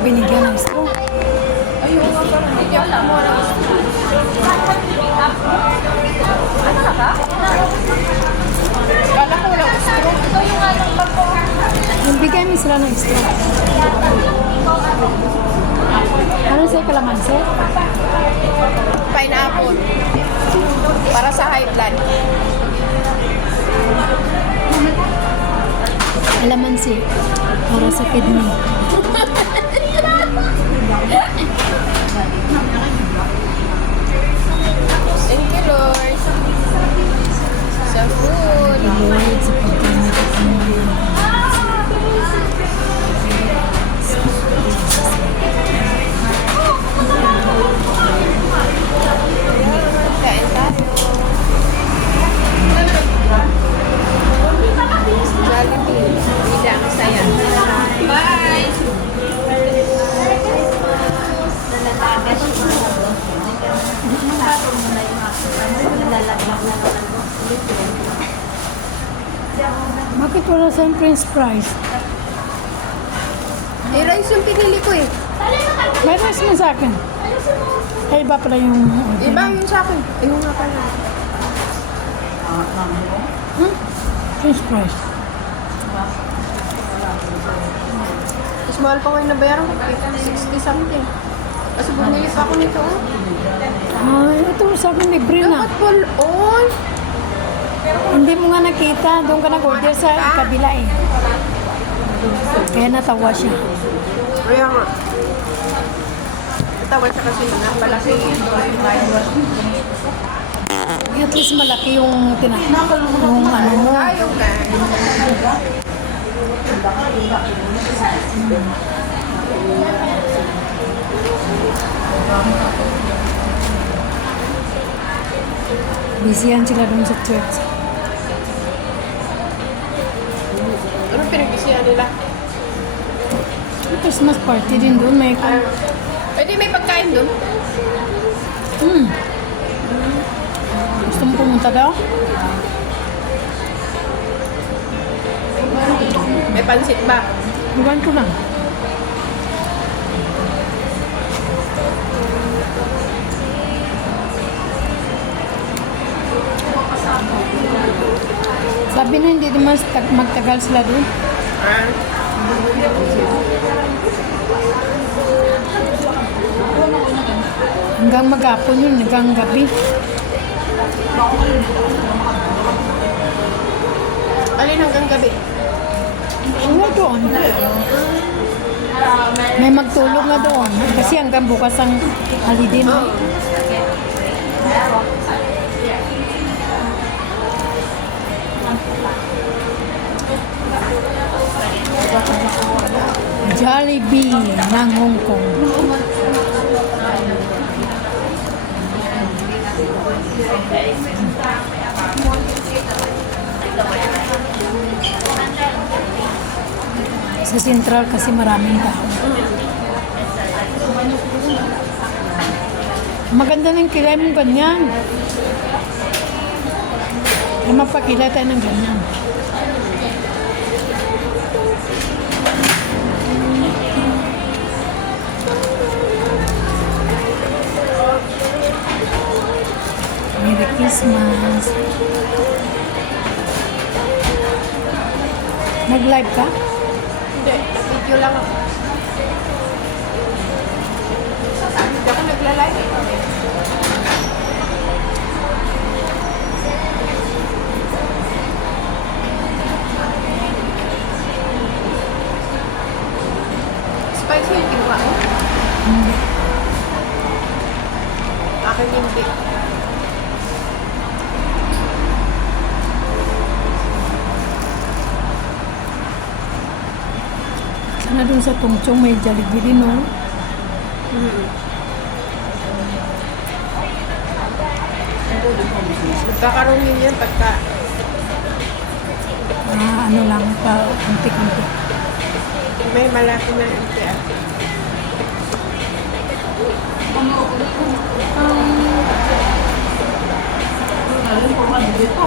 binigyan ng straw. Ayun nga parang hindi ako kumuha ng straw. Ano na ba? Kala ko walang straw. Ito yung anong bako. Bigyan mo sila ng straw. Ano sa'yo kalamansi? Pineapple. Para sa high blood. Kalamansi. Para sa kidney. Thank you, Lord. Sa food. Lord, sa pagkain ko. Kain tayo. Jollibee. Hindi ang saya. Bye! Bakit wala sa'yo French fries? I-rice yung pinili ko eh. May rice mo sa akin. Ay, iba pala yung... Iba yun sa akin. Ayun nga pala. French fries. Mas mahal pa ngayon na bayaran ko. 60 something. Kasi bumili pa ako nito. Ay, ito sa akin libre na. Dapat full on. Hindi mo nga nakita. Doon ka nag-order sa kabila eh. Kaya natawa siya. Kaya nga. Natawa siya kasi napalaki yung At least malaki yung yung ano mo. ayaw ka. Busy yan sila doon sa church. Anong pinag-isihan nila? Christmas party din doon. May Pwede may pagkain doon? gusto mo pumunta daw? May pansit ba? Iwan ko lang. Sabi na hindi naman magtagal sila doon. Ah. Hanggang maghapon yun, hanggang gabi. Alin hanggang gabi? Wala doon. May magtulog na doon. Kasi hanggang bukas ang holiday mo. Jollibee ng Hong Kong. Sa Central kasi maraming tao. Maganda ng kilay mong ganyan. Kaya mapakilay tayo ng ganyan. Merry Christmas. Nag-live ka? Hindi, video lang ako. Hindi ako naglalay. Spicy yung ginawa mo? Hindi. Akin hindi. Sana dun sa Tungchong may Jollibee din, no? Magkakaroon yun yan pagka Ano lang, kunti-kunti. may malaki na MTR. Alam ko man dito.